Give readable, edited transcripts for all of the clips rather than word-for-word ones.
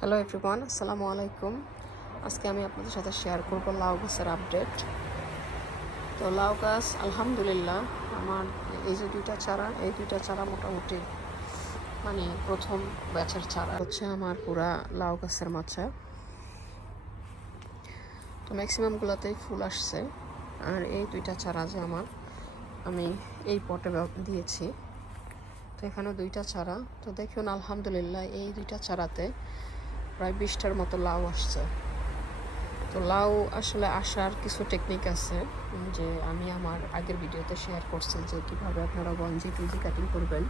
Hello everyone, আসসালামু আলাইকুম। আজকে আমি আপনাদের সাথে শেয়ার করব লাউ গাছের আপডেট। তো লাউ গাছ আলহামদুলিল্লাহ আমার এই যে দুইটা চারা মোটামুটি মানে প্রথম ব্যাচের চারা হচ্ছে আমার পুরা লাউ গাছের মাচা। তো ম্যাক্সিমামগুলোতেই ফুল আসছে। আর এই দুইটা চারা যে আমি এই পটে দিয়েছি, তো এখানে দুইটা চারা। তো দেখুন আলহামদুলিল্লাহ এই দুইটা চারাতে প্রায় 20টার মতো লাউ আসছে। তো লাউ আসলে আসার কিছু টেকনিক আছে, যে আমি আমার আগের ভিডিওতে শেয়ার করছি যে কীভাবে আপনারা 1G 2G কাটিং করবেন,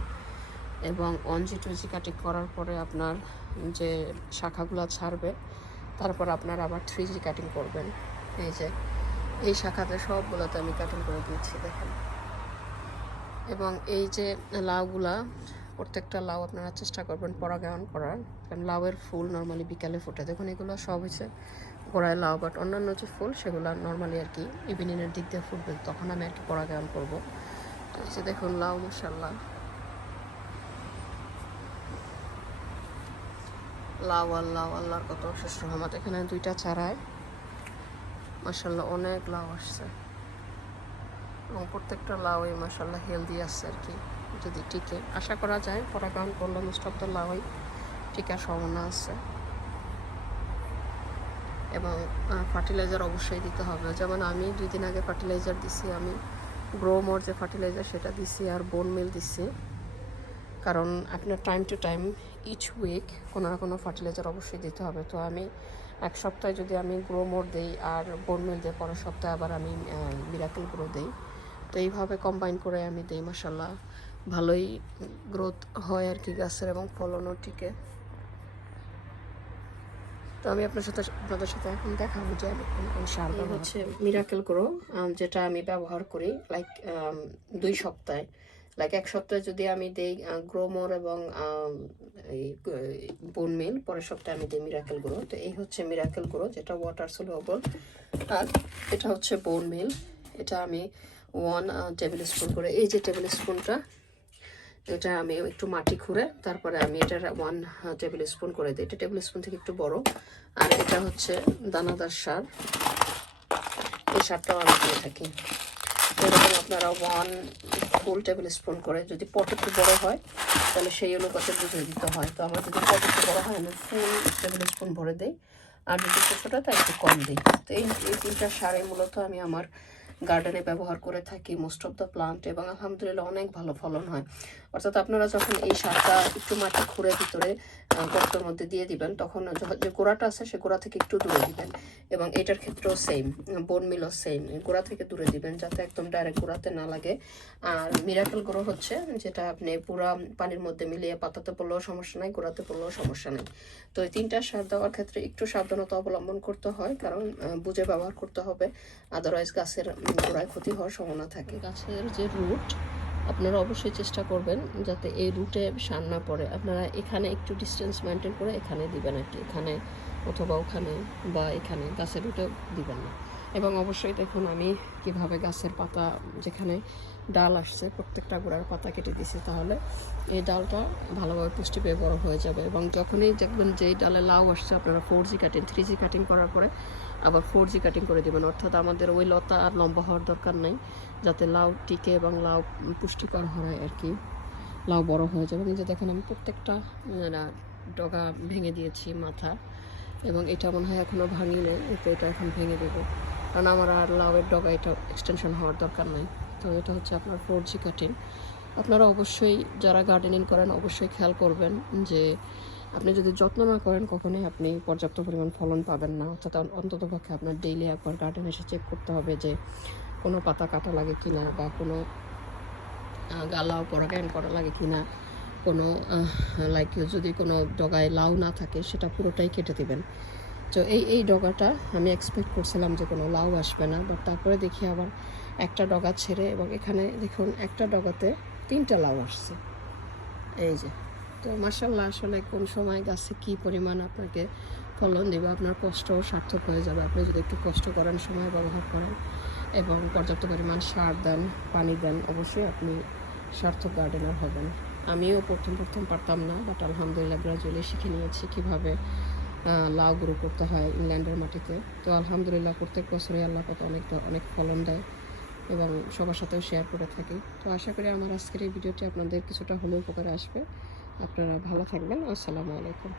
এবং 1G 2G কাটিং করার পরে আপনার যে শাখাগুলো ছাড়বে তারপর আপনার আবার 3G কাটিং করবেন। এই যে এই শাখাতে সবগুলোতে আমি কাটিং করে দিয়েছি দেখেন। এবং এই যে লাউগুলা, প্রত্যেকটা লাউ আপনারা চেষ্টা করবেন পরাগায়ন করার, কারণ লাউয়ের ফুল নর্মালি বিকালে ফোটে। দেখুন এগুলো সব হয়েছে গোড়ায় লাউ, বাট অন্যান্য যে ফুল সেগুলো নর্মালি আর কি ইভিনিংয়ের দিক দিয়ে ফুটবে, তখন আমি আর কি পরাগায়ন করবো। তো এই যে দেখুন লাউ, মাশাআল্লাহ লাউ আল্লাহর কত অশেষ রহমত। এখানে দুইটা চারায় মাশাআল্লাহ অনেক লাউ আসছে, এবং প্রত্যেকটা লাউই মাশাআল্লাহ হেলদি আছে আর কি। যদি টিকে, আশা করা যায় পরাগায়ন করলে মোস্ট অফ দ্য লাউই টিকার সম্ভাবনা আছে। এবং ফার্টিলাইজার অবশ্যই দিতে হবে। যেমন আমি 2 দিন আগে ফার্টিলাইজার দিছি, আমি গ্রোমোর যে ফার্টিলাইজার সেটা দিছি, আর বোন মিল দিছি। কারণ আপনার time to time each week কোনো না কোনো ফার্টিলাইজার অবশ্যই দিতে হবে। তো আমি এক সপ্তাহে যদি আমি গ্রোমোর দিই আর বোন মিল দিই, পরের সপ্তাহে আবার আমি মিরাকেল গ্রো দিই। তো এইভাবে কম্বাইন করে আমি দিই, মাশাআল্লাহ ভালোই গ্রোথ হয় আর কি গাছের, এবং ফলনও টিকে। তো আমি আপনাদের সাথে এখন দেখাবো যে আমি কোন কোন সার ব্যবহার হচ্ছে মিরাকেল গ্রো, যেটা আমি ব্যবহার করি লাইক 2 সপ্তাহে। লাইক 1 সপ্তাহে যদি আমি দিই গ্রোমোর এবং এই বোন মিল, পরের সপ্তাহে আমি দিই মিরাকেল গ্রো। তো এই হচ্ছে মিরাকেল গ্রো, যেটা ওয়াটার সলিউবল, আর এটা হচ্ছে বোন মিল। এটা আমি 1 টেবিল স্পুন করে, এই যে টেবিল স্পুনটা, এটা আমি একটু মাটি খুঁড়ে তারপরে আমি এটা 1 টেবিল স্পুন করে দিই। এটা টেবিল স্পুন থেকে একটু বড়। আর এটা হচ্ছে দানাদার সার, এই সারটাও আমি দিয়ে থাকি। এরকম আপনারা 1 ফুল টেবিল স্পুন করে, যদি পট একটু বড় হয় তাহলে সেই অনুপাতে বুঝে দিতে হয়। তো আমার যদি পট একটু বড় হয় আমি ফুল টেবিল স্পুন ভরে দিই, আর যদি একটু ছোটো তাই একটু কম দিই। তো এই 3টা সারে মূলত আমি আমার গার্ডেনে ব্যবহার করে থাকি, মোস্ট অফ দ্য প্লান্ট, এবং আলহামদুলিল্লাহ অনেক ভালো ফলন হয়। অর্থাৎ আপনারা যখন এই সারটা একটু মাটি খুঁড়ে ভিতরে গর্তের মধ্যে দিয়ে দিবেন, তখন যে গোড়াটা আছে সে গোড়া থেকে একটু দূরে দিবেন। এবং এটার ক্ষেত্রেও সেম, বোন মিলও সেম, গোড়া থেকে দূরে দিবেন যাতে একদম ডাইরেক্ট গোড়াতে না লাগে। আর মিরাকেল গ্রো হচ্ছে যেটা আপনি পুরা পানির মধ্যে মিলিয়ে পাতাতে পড়লেও সমস্যা নাই, গোড়াতে পড়লেও সমস্যা নেই। তো এই 3টা সার দেওয়ার ক্ষেত্রে একটু সাবধানতা অবলম্বন করতে হয়, কারণ বুঝে ব্যবহার করতে হবে, আদারওয়াইজ গাছের গোড়ায় ক্ষতি হওয়ার সম্ভাবনা থাকে। গাছের যে রুট, আপনারা অবশ্যই চেষ্টা করবেন যাতে এই রুটে সার না পড়ে। আপনারা এখানে একটু ডিস্টেন্স মেনটেন করে এখানে দিবেন আর কি, এখানে অথবা ওখানে বা এখানে, গাছের রুটে দিবেন না। এবং অবশ্যই দেখুন আমি কিভাবে গাছের পাতা, যেখানে ডাল আসছে প্রত্যেকটা গোড়ার পাতা কেটে দিছি, তাহলে এই ডালটা ভালোভাবে পুষ্টি পেয়ে বড় হয়ে যাবে। এবং যখনই দেখবেন যে এই ডালে লাউ আসছে, আপনারা 4G কাটিং 3G কাটিং করার পরে আবার 4G কাটিং করে দেবেন। অর্থাৎ আমাদের ওই লতা আর লম্বা হওয়ার দরকার নেই, যাতে লাউ টিকে এবং লাউ পুষ্টিকর হয় আর কি, লাউ বড় হয়ে যাবে। এই যে দেখেন আমি প্রত্যেকটা ডগা ভেঙে দিয়েছি মাথা, এবং এটা মনে হয় এখনও ভাঙিনি, তো এটা এখন ভেঙে দেবো, কারণ আমার আর লাউয়ের ডগা এটা এক্সটেনশন হওয়ার দরকার নাই। তো এটা হচ্ছে আপনার 4G কাটিং। আপনারা অবশ্যই যারা গার্ডেনিং করেন অবশ্যই খেয়াল করবেন যে আপনি যদি যত্ন না করেন কখনোই আপনি পর্যাপ্ত পরিমাণ ফলন পাবেন না। অর্থাৎ অন্ততপক্ষে আপনার ডেইলি একবার গার্ডেনে এসে চেক করতে হবে যে কোনো পাতা কাটা লাগে কিনা, বা কোনো লাউ পরাগায়ন করা লাগে কিনা, কোনো লাইক যদি কোনো ডগায় লাউ না থাকে সেটা পুরোটাই কেটে দিবেন। তো এই ডগাটা আমি এক্সপেক্ট করছিলাম যে কোনো লাউ আসবে না, বাট তারপরে দেখি আবার একটা ডগা ছেড়ে, এবং এখানে দেখুন একটা ডগাতে 3টা লাউ আসছে, এই যে। তো মাশাআল্লাহ আসলে কোন সময় গাছে কী পরিমাণ আপনাকে ফলন দেবে, আপনার কষ্টও সার্থক হয়ে যাবে আপনি যদি একটু কষ্ট করেন, সময় ব্যবহার করেন এবং পর্যাপ্ত পরিমাণ সার দেন, পানি দেন, অবশ্যই আপনি সার্থক গার্ডেনার হবেন। আমিও প্রথম পারতাম না, বাট আলহামদুলিল্লাহ গ্রাজুয়ালি শিখে নিয়েছি কীভাবে লাউ গ্রো করতে হয় ইংল্যান্ডের মাটিতে। তো আলহামদুলিল্লাহ প্রত্যেক বছরই আল্লাহ পাক অনেক ফলন দেয় এবং সবার সাথেও শেয়ার করে থাকি। তো আশা করি আমার আজকের এই ভিডিওটি আপনাদের কিছুটা হলেও উপকারে আসবে। আপনারা ভালো থাকবেন। আসসালামু আলাইকুম।